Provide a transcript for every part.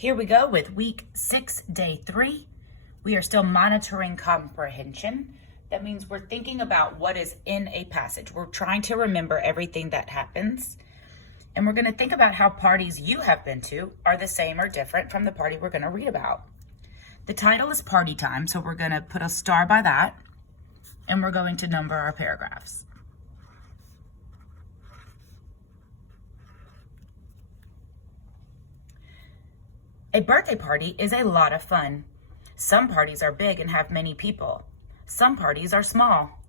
Here we go with week 6, day 3. We are still monitoring comprehension. That means we're thinking about what is in a passage. We're trying to remember everything that happens. And we're going to think about how parties you have been to are the same or different from the party we're going to read about. The title is Party Time, so we're going to put a star by that. And we're going to number our paragraphs. A birthday party is a lot of fun. Some parties are big and have many people. Some parties are small.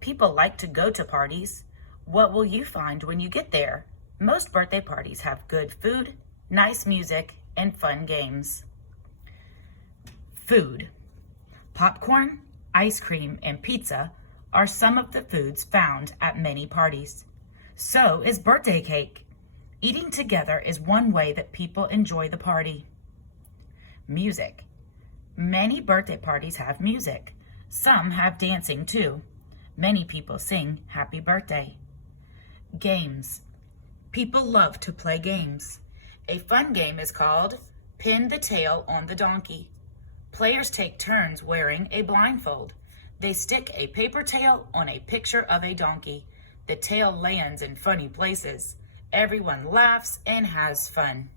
People like to go to parties. What will you find when you get there? Most birthday parties have good food, nice music, and fun games. Food. Popcorn, ice cream, and pizza are some of the foods found at many parties. So is birthday cake. Eating together is one way that people enjoy the party. Music. Many birthday parties have music. Some have dancing too. Many people sing happy birthday. Games. People love to play games. A fun game is called Pin the Tail on the Donkey. Players take turns wearing a blindfold. They stick a paper tail on a picture of a donkey. The tail lands in funny places. Everyone laughs and has fun.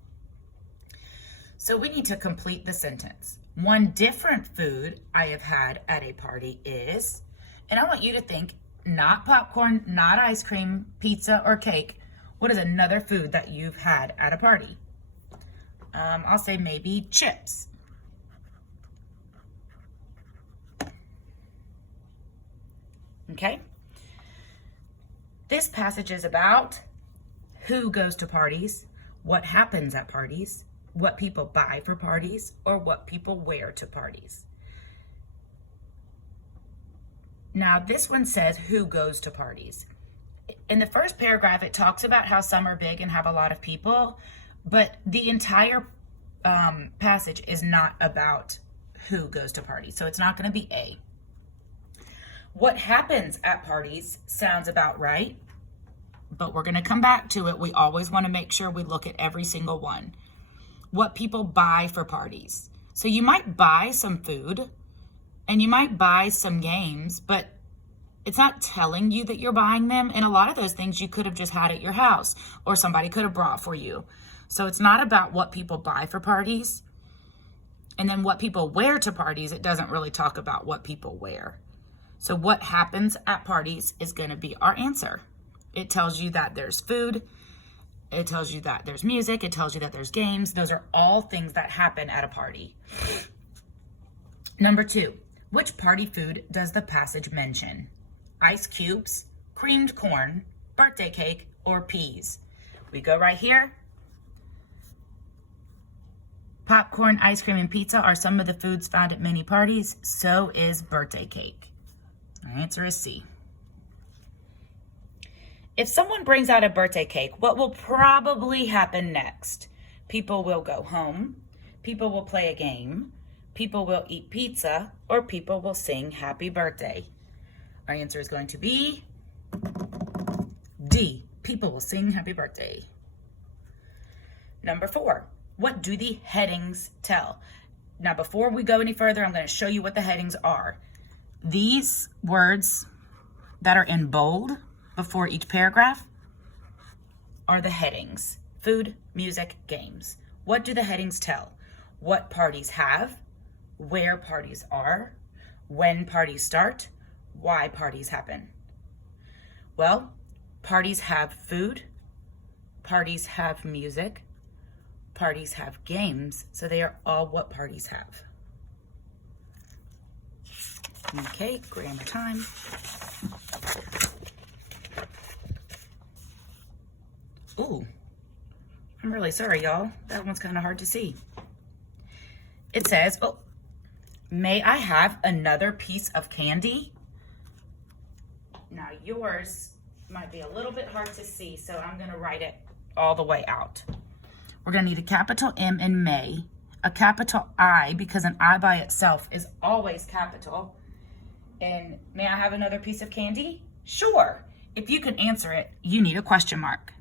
So we need to complete the sentence. One different food I have had at a party is, and I want you to think, not popcorn, not ice cream, pizza, or cake. What is another food that you've had at a party? I'll say maybe chips. Okay? This passage is about who goes to parties, what happens at parties, what people buy for parties, or what people wear to parties. Now, this one says who goes to parties. In the first paragraph, it talks about how some are big and have a lot of people, but the entire passage is not about who goes to parties, so it's not going to be A. What happens at parties sounds about right, but we're going to come back to it. We always want to make sure we look at every single one. What people buy for parties. So you might buy some food and you might buy some games, but it's not telling you that you're buying them. And a lot of those things you could have just had at your house or somebody could have brought for you. So it's not about what people buy for parties. And then what people wear to parties, it doesn't really talk about what people wear. So what happens at parties is going to be our answer. It tells you that there's food. It tells you that there's music. It tells you that there's games. Those are all things that happen at a party. Number 2, which party food does the passage mention? Ice cubes, creamed corn, birthday cake, or peas? We go right here. Popcorn, ice cream, and pizza are some of the foods found at many parties. So is birthday cake. Our answer is C. If someone brings out a birthday cake, what will probably happen next? People will go home, people will play a game, people will eat pizza, or people will sing happy birthday. Our answer is going to be D. People will sing happy birthday. Number 4, what do the headings tell? Now, before we go any further, I'm going to show you what the headings are. These words that are in bold before each paragraph are the headings. Food, music, games. What do the headings tell? What parties have, where parties are, when parties start, why parties happen. Well, parties have food, parties have music, parties have games, so they are all what parties have. Okay, grammar time. Ooh, I'm really sorry, y'all. That one's kind of hard to see. It says, oh, may I have another piece of candy? Now, yours might be a little bit hard to see, so I'm going to write it all the way out. We're going to need a capital M in may, a capital I, because an I by itself is always capital. And may I have another piece of candy? Sure. If you can answer it, you need a question mark.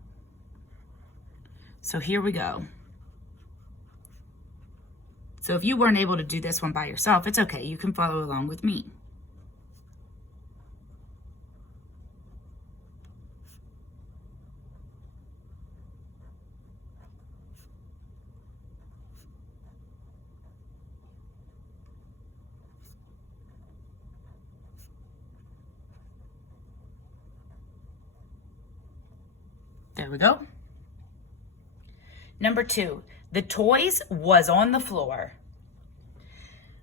So here we go. So if you weren't able to do this one by yourself, it's okay. You can follow along with me. There we go. Number 2, the toys was on the floor.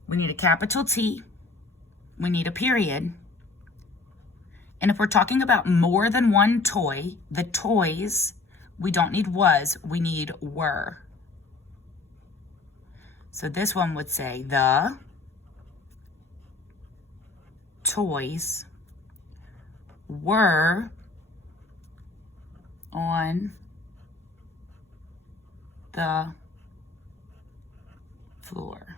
We need a capital T. We need a period. And if we're talking about more than one toy, the toys, we don't need was, we need were. So this one would say the toys were on the floor.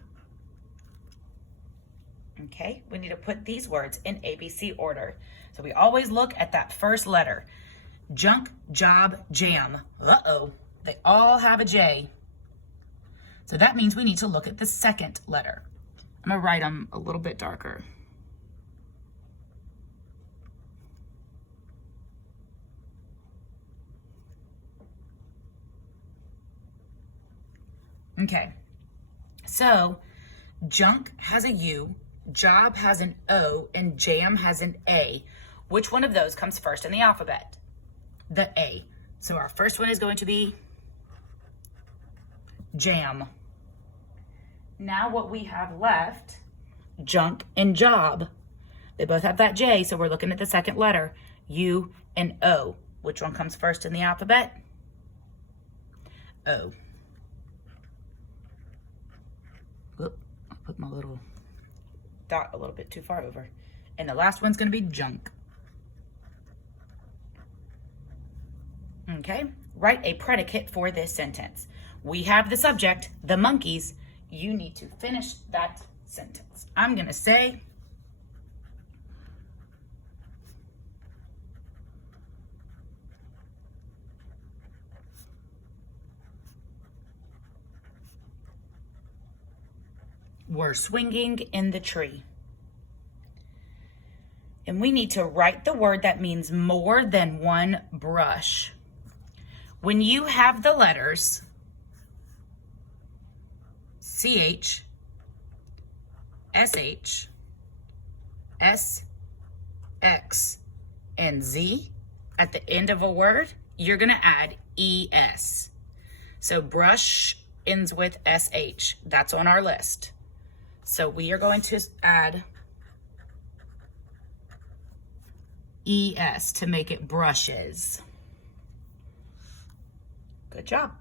Okay, we need to put these words in ABC order. So we always look at that first letter. Junk, job, jam. Uh-oh, they all have a J. So that means we need to look at the second letter. I'm gonna write them a little bit darker. Okay, so junk has a U, job has an O, and jam has an A. Which one of those comes first in the alphabet? The A. So our first one is going to be jam. Now what we have left, junk and job. They both have that J, so we're looking at the second letter, U and O. Which one comes first in the alphabet? O. Whoop, I put my little dot a little bit too far over. And the last one's gonna be junk. Okay, write a predicate for this sentence. We have the subject, the monkeys. You need to finish that sentence. I'm gonna say, were swinging in the tree. And we need to write the word that means more than one brush. When you have the letters CH, SH, SX, and Z at the end of a word, you're gonna add ES. So brush ends with SH. That's on our list. So we are going to add ES to make it brushes. Good job.